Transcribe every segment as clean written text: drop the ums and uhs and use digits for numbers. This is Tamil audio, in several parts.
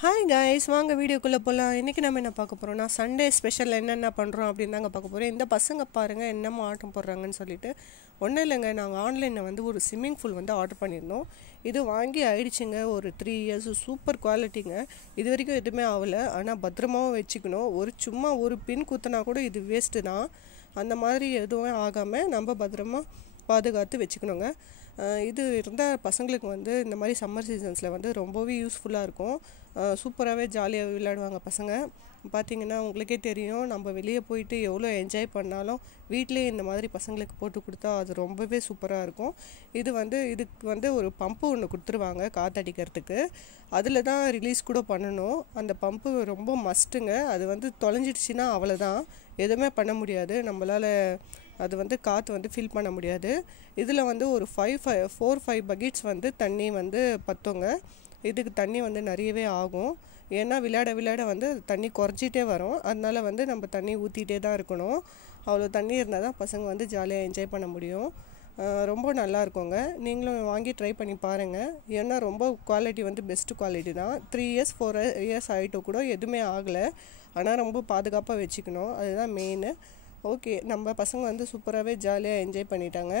ஹாய் காய்ஸ், வாங்க வீடியோக்குள்ளே போகலாம். இன்றைக்கி நம்ம என்ன பார்க்க போகிறோம்னா, சண்டே ஸ்பெஷல் என்னென்ன பண்ணுறோம் அப்படின்னு தாங்க பார்க்க போகிறோம். இந்த பசங்க பாருங்கள் என்னம்மா ஆட்டம் போடுறாங்கன்னு சொல்லிட்டு. ஒன்றும் இல்லைங்க, நாங்கள் ஆன்லைனில் வந்து ஒரு ஸ்விம்மிங் பூல் வந்து ஆர்டர் பண்ணியிருந்தோம். இது வாங்கி ஆயிடுச்சுங்க, ஒரு 3 இயர்ஸ். சூப்பர் குவாலிட்டிங்க. இது வரைக்கும் எதுவுமே ஆகலை. ஆனால் பத்திரமாவும் வச்சுக்கணும். சும்மா ஒரு பின் குத்தினா கூட இது வேஸ்ட்டு தான். அந்த மாதிரி எதுவும் ஆகாமல் நம்ம பத்திரமா பாதுகாத்து வச்சுக்கணுங்க. இது இருந்தால் பசங்களுக்கு வந்து இந்த மாதிரி சம்மர் சீசன்ஸில் வந்து ரொம்பவே யூஸ்ஃபுல்லாக இருக்கும். சூப்பராகவே ஜாலியாக விளையாடுவாங்க பசங்க. பார்த்திங்கன்னா உங்களுக்கே தெரியும், நம்ம வெளியே போயிட்டு எவ்வளோ என்ஜாய் பண்ணாலும் வீட்டிலே இந்த மாதிரி பசங்களுக்கு போட்டு கொடுத்தா அது ரொம்பவே சூப்பராக இருக்கும். இதுக்கு வந்து ஒரு பம்பு ஒன்று கொடுத்துருவாங்க காற்றடிக்கிறதுக்கு. அதில் தான் ரிலீஸ் கூட பண்ணணும். அந்த பம்பு ரொம்ப மஸ்ட்டுங்க. அது வந்து தொலைஞ்சிடுச்சின்னா அவ்வளோதான், எதுவுமே பண்ண முடியாது. நம்மளால் அது வந்து காற்று வந்து ஃபில் பண்ண முடியாது. இதில் வந்து ஒரு 4-5 பக்கெட்ஸ் வந்து தண்ணி வந்து பற்றுங்க. இதுக்கு தண்ணி வந்து நிறையவே ஆகும். ஏன்னா விளையாட வந்து தண்ணி குறைஞ்சிட்டே வரும். அதனால் வந்து நம்ம தண்ணி ஊற்றிட்டே தான் இருக்கணும். அவ்வளோ தண்ணி இருந்தால் தான் பசங்க வந்து ஜாலியாக என்ஜாய் பண்ண முடியும். ரொம்ப நல்லா இருக்குங்க. நீங்களும் வாங்கி ட்ரை பண்ணி பாருங்கள். ஏன்னா ரொம்ப குவாலிட்டி வந்து பெஸ்ட்டு குவாலிட்டி தான். 3 இயர்ஸ் 4 இயர்ஸ் ஆகிட்டு கூட எதுவுமே ஆகலை. ஆனால் ரொம்ப பாதுகாப்பாக வச்சுக்கணும், அதுதான் மெயின். ஓகே, நம்ம பசங்க வந்து சூப்பராகவே ஜாலியாக என்ஜாய் பண்ணிட்டாங்க.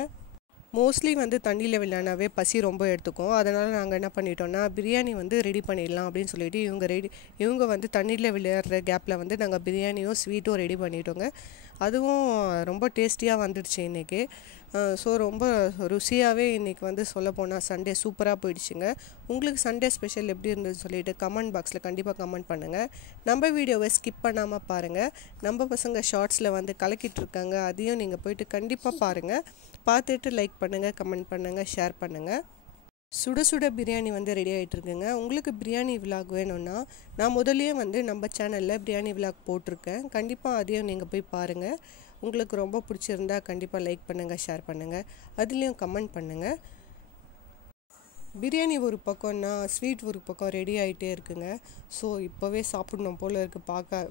மோஸ்ட்லி வந்து தண்ணியில் விளையாடினாவே பசி ரொம்ப எடுத்துக்கும். அதனால் நாங்கள் என்ன பண்ணிட்டோம்னா, பிரியாணி வந்து ரெடி பண்ணிடலாம் அப்படின்னு சொல்லிட்டு இவங்க வந்து தண்ணியில் விளையாடுற கேப்பில் வந்து நாங்கள் பிரியாணியும் ஸ்வீட்டும் ரெடி பண்ணிட்டோங்க. அதுவும் ரொம்ப டேஸ்டியாக வந்துடுச்சு இன்றைக்கி. ஸோ ரொம்ப ருசியாகவே இன்றைக்கி வந்து சொல்லப்போனால் சண்டே சூப்பராக போயிடுச்சுங்க. உங்களுக்கு சண்டே ஸ்பெஷல் எப்படி இருந்ததுன்னு சொல்லிட்டு கமெண்ட் பாக்ஸில் கண்டிப்பாக கமெண்ட் பண்ணுங்கள். நம்ம வீடியோவை ஸ்கிப் பண்ணாமல் பாருங்கள். நம்ம பசங்க ஷார்ட்ஸில் வந்து கலக்கிட்டு இருக்காங்க, அதையும் நீங்கள் போயிட்டு கண்டிப்பாக பாருங்கள். பார்த்துட்டு லைக் பண்ணுங்கள், கமெண்ட் பண்ணுங்கள், ஷேர் பண்ணுங்கள். சுட சுட பிரியாணி வந்து ரெடி ஆகிட்டுருக்குங்க. உங்களுக்கு பிரியாணி விலாக் வேணும்னா நான் முதலே வந்து நம்ம சேனலில் பிரியாணி விலாக் போட்டிருக்கேன். கண்டிப்பாக அதையும் நீங்கள் போய் பாருங்கள். உங்களுக்கு ரொம்ப பிடிச்சிருந்தா கண்டிப்பாக லைக் பண்ணுங்கள், ஷேர் பண்ணுங்கள், அதுலேயும் கமெண்ட் பண்ணுங்கள். பிரியாணி ஒரு பக்கம்னா ஸ்வீட் ஒரு பக்கம் ரெடி ஆகிட்டே இருக்குங்க. ஸோ இப்போவே சாப்பிடணும் போல் இருக்குது.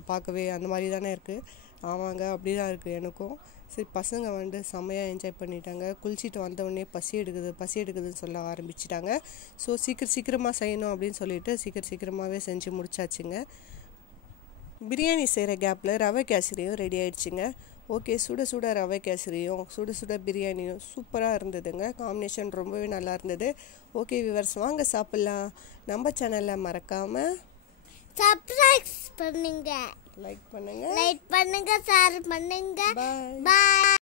பார்க்கவே அந்த மாதிரி தானே இருக்குது. ஆமாங்க, அப்படி தான் இருக்குது எனக்கும். சரி, பசங்க வந்து செம்மையாக என்ஜாய் பண்ணிட்டாங்க. குளிச்சுட்டு வந்தவுடனே பசி எடுக்குதுன்னு சொல்ல ஆரம்பிச்சிட்டாங்க. ஸோ சீக்கிரமாக செய்யணும் அப்படின்னு சொல்லிட்டு சீக்கிரமாகவே செஞ்சு முடிச்சாச்சுங்க. பிரியாணி செய்கிற கேப்பில் ரவை கேசரியும் ரெடி ஆகிடுச்சிங்க. ஓகே, சுட ரவை கேசரியும் சுட பிரியாணியும் சூப்பராக இருந்ததுங்க. காம்பினேஷன் ரொம்பவே நல்லா இருந்தது. ஓகே வியூவர்ஸ், வாங்க சாப்பிட்லாம். நம்ம சேனலில் மறக்காமல் சப்ஸ்கிரைப் பண்ணுங்க, லைக் பண்ணுங்க, ஷேர் பண்ணுங்க. பாய்.